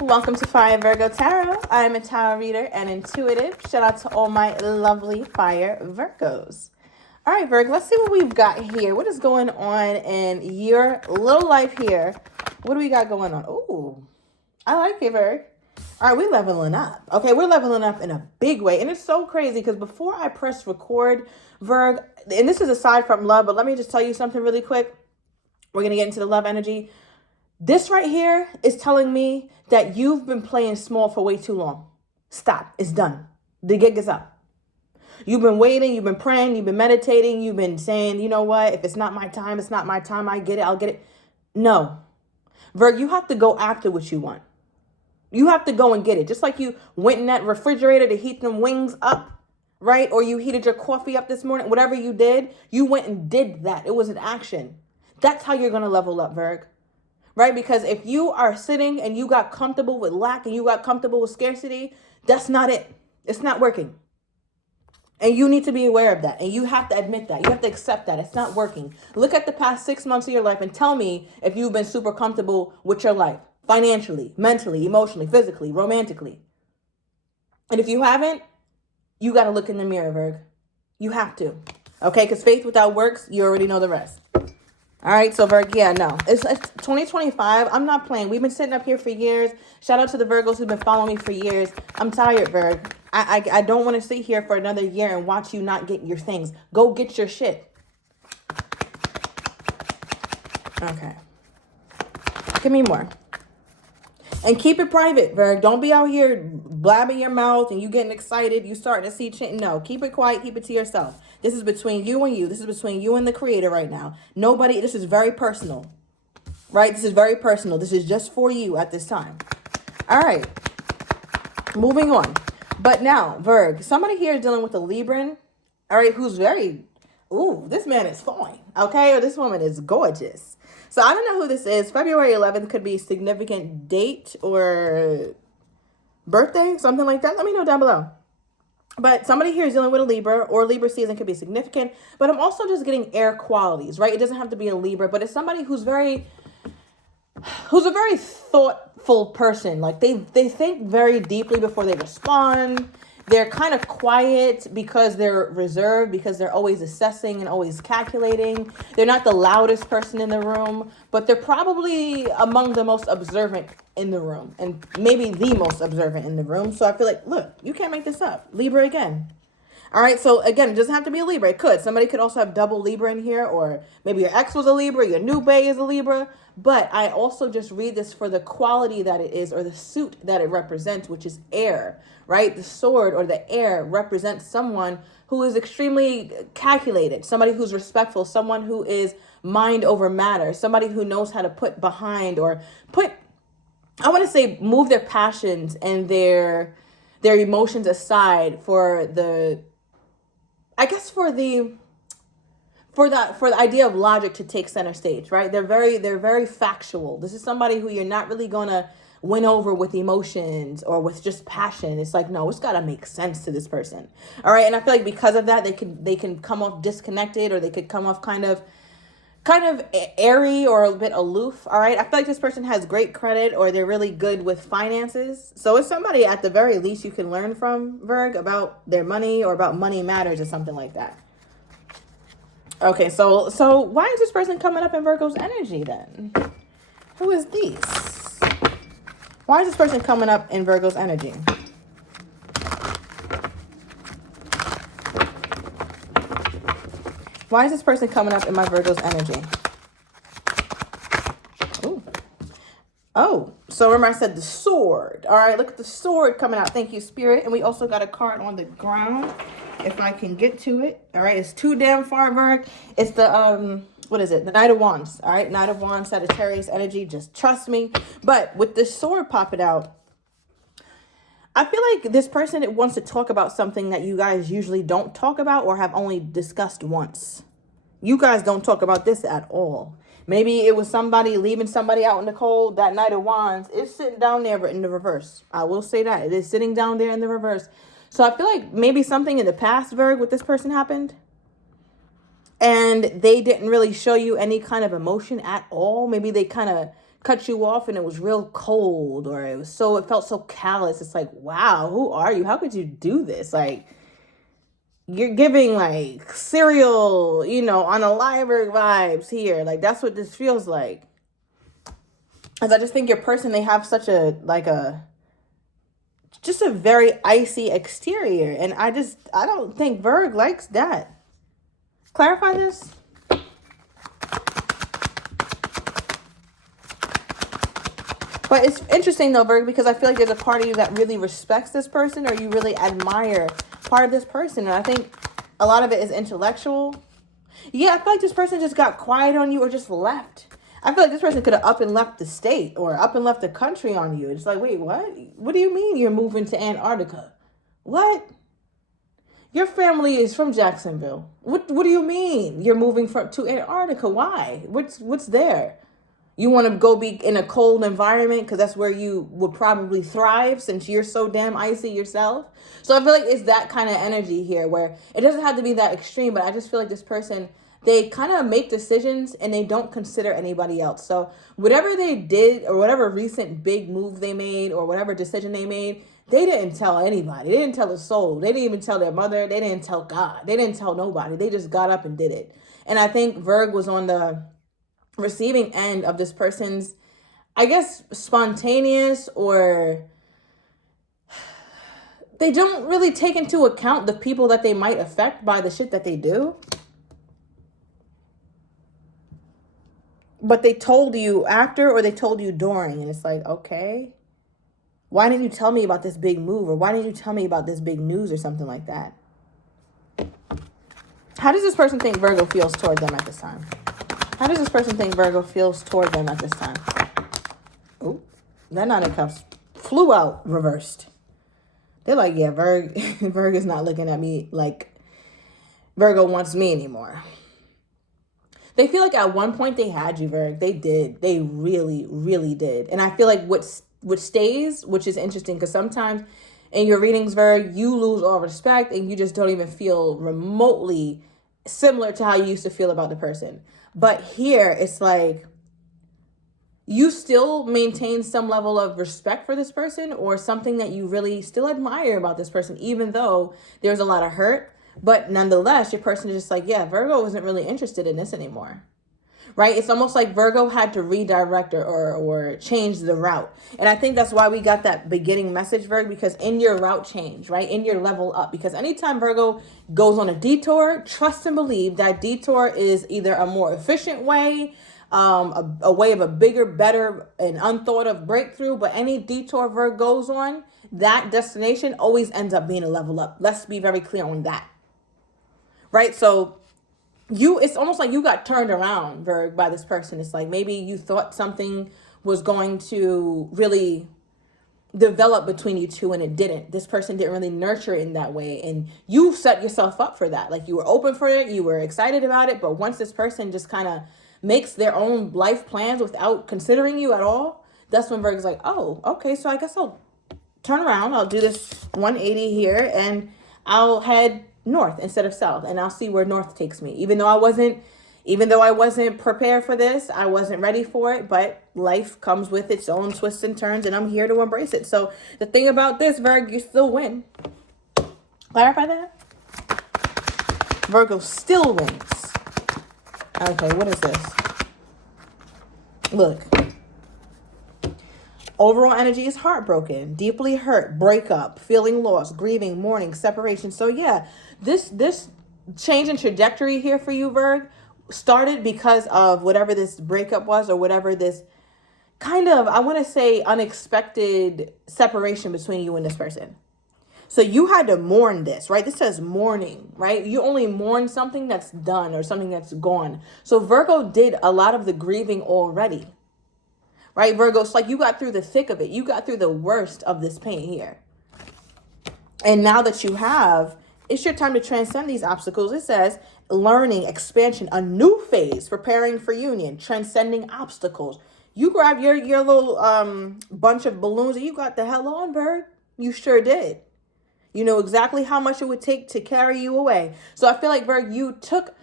Welcome to Fire Virgo Tarot. I am a tarot reader and intuitive. Shout out to all my lovely Fire Virgos. All right, Virgo, let's see what we've got here. What is going on in your little life here? What do we got going on? Ooh, I like it, Virgo. All right, we're leveling up. Okay, we're leveling up in a big way. And it's so crazy because before I press record, Virgo, and this is aside from love, but let me just tell you something really quick. We're going to get into the love energy. This right here is telling me that you've been playing small for way too long. Stop. It's done. The gig is up. You've been waiting. You've been praying. You've been meditating. You've been saying, you know what? If it's not my time, it's not my time. I get it. I'll get it. No. Virgo, you have to go after what you want. You have to go and get it. Just like you went in that refrigerator to heat them wings up, right? Or you heated your coffee up this morning. Whatever you did, you went and did that. It was an action. That's how you're going to level up, Virgo. Right? Because if you are sitting and you got comfortable with lack and you got comfortable with scarcity, that's not it. It's not working. And you need to be aware of that. And you have to admit that. You have to accept that. It's not working. Look at the past 6 months of your life and tell me if you've been super comfortable with your life. Financially, mentally, emotionally, physically, romantically. And if you haven't, you got to look in the mirror, Virgo. You have to. Okay? Because faith without works, you already know the rest. All right, so Virgo, yeah, no. It's 2025. I'm not playing. We've been sitting up here for years. Shout out to the Virgos who've been following me for years. I'm tired, Virgo. I don't want to sit here for another year and watch you not get your things. Go get your shit. Okay. Give me more. And keep it private, Virgo. Don't be out here blabbing your mouth and you getting excited. You starting to see change. No, keep it quiet. Keep it to yourself. This is between you and you. This is between you and the creator right now. Nobody, this is very personal, right? This is very personal. This is just for you at this time. All right. Moving on. But now, Virgo, somebody here is dealing with a Libran, all right, who's very, ooh, this man is fine, okay? Or this woman is gorgeous. So I don't know who this is. February 11th could be a significant date or birthday, something like that. Let me know down below. But somebody here is dealing with a Libra, or Libra season could be significant. But I'm also just getting air qualities, right? It doesn't have to be a Libra, but it's somebody who's a very thoughtful person. Like they think very deeply before they respond. They're kind of quiet because they're reserved, because they're always assessing and always calculating. They're not the loudest person in the room, but they're probably among the most observant in the room, and maybe the most observant in the room. So I feel like, look, you can't make this up. Libra again. All right, so again, it doesn't have to be a Libra. It could. Somebody could also have double Libra in here, or maybe your ex was a Libra, your new bae is a Libra. But I also just read this for the quality that it is, or the suit that it represents, which is air, right? The sword or the air represents someone who is extremely calculated, somebody who's respectful, someone who is mind over matter, somebody who knows how to put behind or move their passions and their emotions aside for the idea of logic to take center stage, right? They're very factual. This is somebody who you're not really gonna win over with emotions or with just passion. It's like, no, it's gotta make sense to this person. All right. And I feel like because of that, they can come off disconnected, or they could come off kind of airy or a bit aloof. All right. I feel like this person has great credit, or they're really good with finances. So it's somebody at the very least you can learn from, Virgo, about their money or about money matters or something like that. Okay. So why is this person coming up in Virgo's energy then? Who is these? Why is this person coming up in Virgo's energy? Why is this person coming up in my Virgo's energy? Ooh. Oh, so remember I said the sword. All right, look at the sword coming out. Thank you, Spirit. And we also got a card on the ground, if I can get to it. All right, it's too damn far, Virgo. It's the, what is it? The Knight of Wands. All right, Knight of Wands, Sagittarius energy. Just trust me. But with this sword popping out, I feel like this person wants to talk about something that you guys usually don't talk about or have only discussed once. You guys don't talk about this at all. Maybe it was somebody leaving somebody out in the cold. That Knight of Wands is sitting down there, but in the reverse. I will say that. It is sitting down there in the reverse. So I feel like maybe something in the past, Virgo, with this person happened. And they didn't really show you any kind of emotion at all. Maybe they kind of cut you off and it was real cold, or it felt so callous. It's like, wow, who are you? How could you do this? Like, you're giving like cereal, you know, on a library vibes here. Like, that's what this feels like. As I just think your person, they have such just a very icy exterior. And I don't think Virg likes that. Clarify this. But it's interesting though, Virg, because I feel like there's a part of you that really respects this person, or you really admire part of this person. And I think a lot of it is intellectual. Yeah, I feel like this person just got quiet on you or just left. I feel like this person could have up and left the state or up and left the country on you. It's like, wait, what? What do you mean you're moving to Antarctica? What? Your family is from Jacksonville. What do you mean you're moving to Antarctica? Why? What's there? You want to go be in a cold environment because that's where you would probably thrive since you're so damn icy yourself. So I feel like it's that kind of energy here where it doesn't have to be that extreme, but I just feel like this person, they kind of make decisions and they don't consider anybody else. So whatever they did or whatever recent big move they made or whatever decision they made, they didn't tell anybody. They didn't tell a soul. They didn't even tell their mother. They didn't tell God. They didn't tell nobody. They just got up and did it. And I think Virg was on the receiving end of this person's, I guess, spontaneous, or they don't really take into account the people that they might affect by the shit that they do. But they told you after or they told you during, and it's like, okay, why didn't you tell me about this big move, or why didn't you tell me about this big news or something like that? How does this person think Virgo feels toward them at this time? How does this person think Virgo feels toward them at this time? Oh, that Nine of Cups flew out reversed. They're like, yeah, Virg is not looking at me like Virgo wants me anymore. They feel like at one point they had you, Virg. They did. They really, really did. And I feel like what stays, which is interesting, because sometimes in your readings, Virg, you lose all respect and you just don't even feel remotely similar to how you used to feel about the person. But here, it's like you still maintain some level of respect for this person or something that you really still admire about this person, even though there's a lot of hurt. But nonetheless, your person is just like, yeah, Virgo wasn't really interested in this anymore. Right? It's almost like Virgo had to redirect or change the route. And I think that's why we got that beginning message, Virgo, because in your route change, right? In your level up. Because anytime Virgo goes on a detour, trust and believe that detour is either a more efficient way, a way of a bigger, better, and unthought of breakthrough. But any detour Virgo goes on, that destination always ends up being a level up. Let's be very clear on that. Right? So it's almost like you got turned around, Virg, by this person. It's like maybe you thought something was going to really develop between you two and it didn't. This person didn't really nurture it in that way. And you set yourself up for that. Like you were open for it. You were excited about it. But once this person just kind of makes their own life plans without considering you at all, that's when Virg's like, oh, okay, so I guess I'll turn around. I'll do this 180 here and I'll head north instead of south, and I'll see where north takes me. Even though I wasn't prepared for this, I wasn't ready for it, but life comes with its own twists and turns, and I'm here to embrace it. So the thing about this, Virgo, you still win. Clarify that? Virgo still wins. Okay, what is this? Look. Overall energy is heartbroken, deeply hurt, breakup, feeling lost, grieving, mourning, separation. So yeah, this change in trajectory here for you, Virg, started because of whatever this breakup was or whatever this kind of, I want to say, unexpected separation between you and this person. So you had to mourn this, right? This says mourning, right? You only mourn something that's done or something that's gone. So Virgo did a lot of the grieving already. Right, Virgo, it's like you got through the thick of it. You got through the worst of this pain here. And now that you have, it's your time to transcend these obstacles. It says learning, expansion, a new phase, preparing for union, transcending obstacles. You grab your little bunch of balloons and you got the hell on, Virg. You sure did. You know exactly how much it would take to carry you away. So I feel like, Virg, you took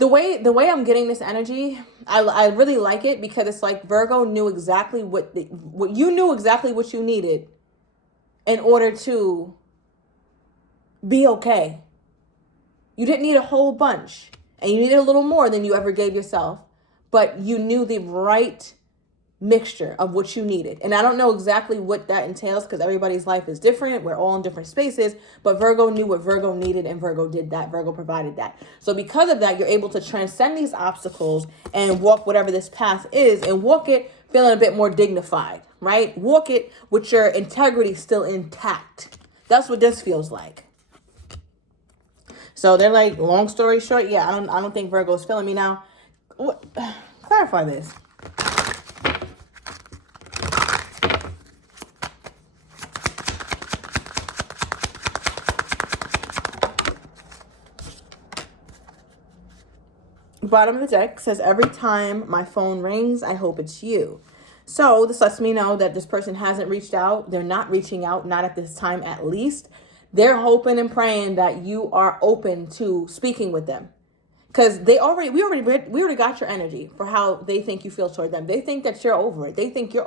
the way I'm getting this energy, I really like it, because it's like Virgo knew exactly what you knew exactly what you needed in order to be okay. You didn't need a whole bunch, and you needed a little more than you ever gave yourself, but you knew the right mixture of what you needed. And I don't know exactly what that entails, because everybody's life is different. We're all in different spaces, but Virgo knew what Virgo needed, and Virgo did that. Virgo provided that. So because of that, you're able to transcend these obstacles and walk whatever this path is, and walk it feeling a bit more dignified, right? Walk it with your integrity still intact. That's what this feels like. So they're like, long story short, yeah, I don't think Virgo's feeling me now. What? Clarify this. Bottom of the deck says, every time my phone rings, I hope it's you. So this lets me know that this person hasn't reached out. They're not reaching out, not at this time at least. They're hoping and praying that you are open to speaking with them. Because we already got your energy for how they think you feel toward them. They think that you're over it. They think you've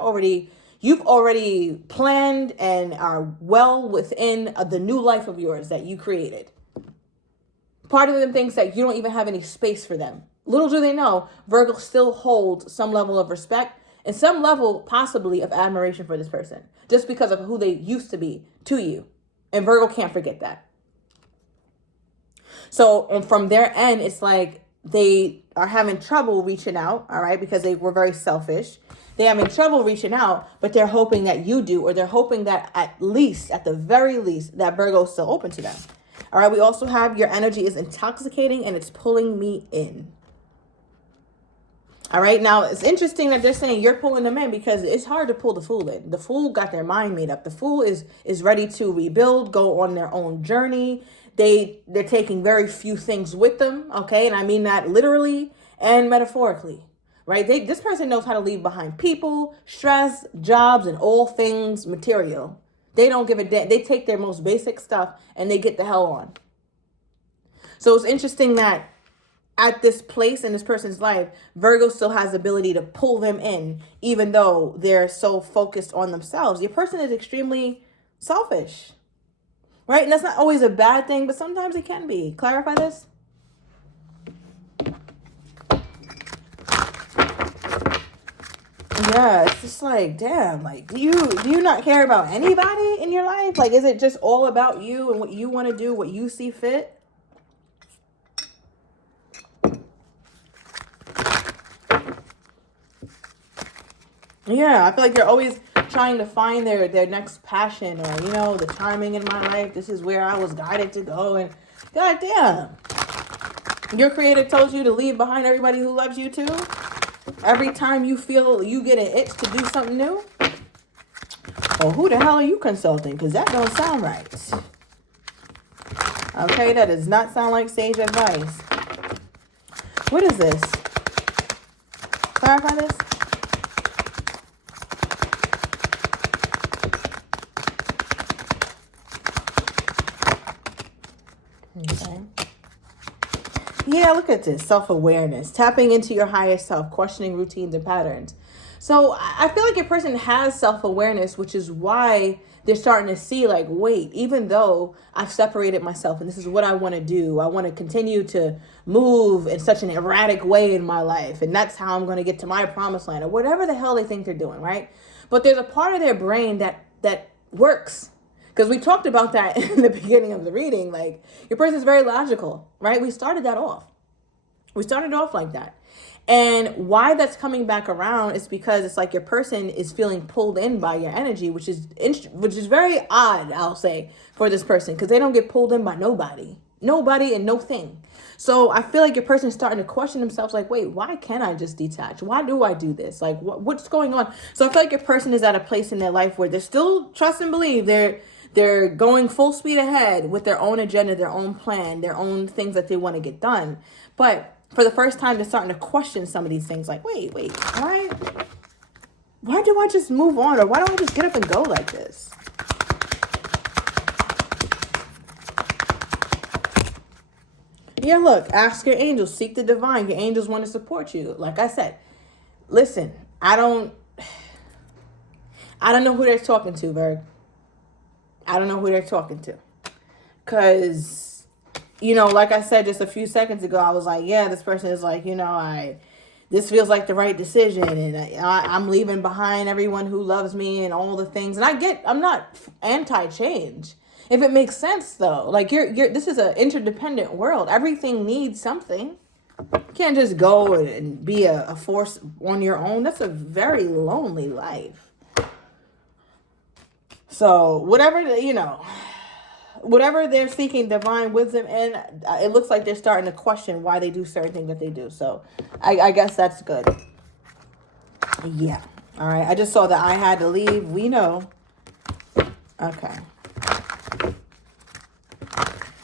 already planned and are well within the new life of yours that you created. Part of them thinks that you don't even have any space for them. Little do they know, Virgo still holds some level of respect and some level possibly of admiration for this person, just because of who they used to be to you. And Virgo can't forget that. So from their end, it's like they are having trouble reaching out, all right, because they were very selfish. They're having trouble reaching out, but they're hoping that you do, or they're hoping that at the very least, that Virgo is still open to them. All right, we also have, your energy is intoxicating and it's pulling me in. All right, now it's interesting that they're saying you're pulling them in, because it's hard to pull the Fool in. The Fool got their mind made up. The Fool is ready to rebuild, go on their own journey. They're taking very few things with them, okay? And I mean that literally and metaphorically, right? This person knows how to leave behind people, stress, jobs, and all things material. They don't give a damn. They take their most basic stuff and they get the hell on. So it's interesting that at this place in this person's life, Virgo still has the ability to pull them in, even though they're so focused on themselves. Your person is extremely selfish, right? And that's not always a bad thing, but sometimes it can be. Clarify this. Yeah, it's just like, damn, like, do you not care about anybody in your life? Like, is it just all about you and what you want to do, what you see fit? Yeah, I feel like you're always trying to find their next passion, or, the timing in my life. This is where I was guided to go. And goddamn, your creator told you to leave behind everybody who loves you too. Every time you feel you get an itch to do something new. Well, who the hell are you consulting? Because that don't sound right. Okay, that does not sound like sage advice. What is this? Clarify this. Okay. Yeah, look at this. Self-awareness. Tapping into your higher self. Questioning routines and patterns. So I feel like your person has self-awareness, which is why they're starting to see, like, wait, even though I've separated myself and this is what I want to do, I want to continue to move in such an erratic way in my life. And that's how I'm going to get to my promised land, or whatever the hell they think they're doing, right? But there's a part of their brain that works. Because we talked about that in the beginning of the reading. Like, your person is very logical, right? We started that off. We started off like that. And why that's coming back around is because it's like your person is feeling pulled in by your energy, which is very odd, I'll say, for this person, because they don't get pulled in by nobody and no thing. So I feel like your person is starting to question themselves, like, wait, why can't I just detach? Why do I do this? Like, what's going on? So I feel like your person is at a place in their life where they're still trust and believe. They're going full speed ahead with their own agenda, their own plan, their own things that they want to get done. But for the first time, they're starting to question some of these things, like, wait, why do I just move on? Or why don't I just get up and go like this? Yeah, look, ask your angels, seek the divine. Your angels want to support you. Like I said, listen, I don't know who they're talking to, Virg. I don't know who they're talking to. Because, you know, like I said just a few seconds ago, I was like, yeah, this person is like, you know, this feels like the right decision, and I'm leaving behind everyone who loves me and all the things. And I'm not anti-change. If it makes sense, though, like this is an interdependent world. Everything needs something. You can't just go and be a force on your own. That's a very lonely life. So whatever, you know, whatever they're seeking divine wisdom in, it looks like they're starting to question why they do certain things that they do. So I guess that's good. Yeah. All right. I just saw that I had to leave. We know. Okay.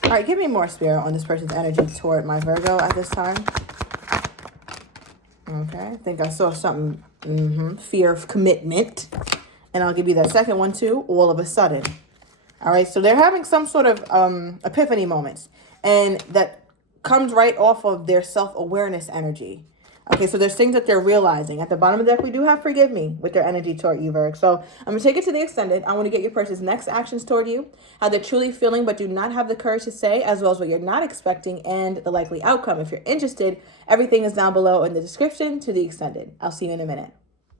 All right. Give me more spirit on this person's energy toward my Virgo at this time. Okay. I think I saw something. Fear of commitment. And I'll give you that second one too. All of a sudden. All right. So they're having some sort of epiphany moments. And that comes right off of their self-awareness energy. Okay, so there's things that they're realizing. At the bottom of the deck, we do have forgive me with their energy toward you, Virg. So I'm going to take it to the extended. I want to get your person's next actions toward you, how they're truly feeling but do not have the courage to say, as well as what you're not expecting and the likely outcome. If you're interested, everything is down below in the description to the extended. I'll see you in a minute.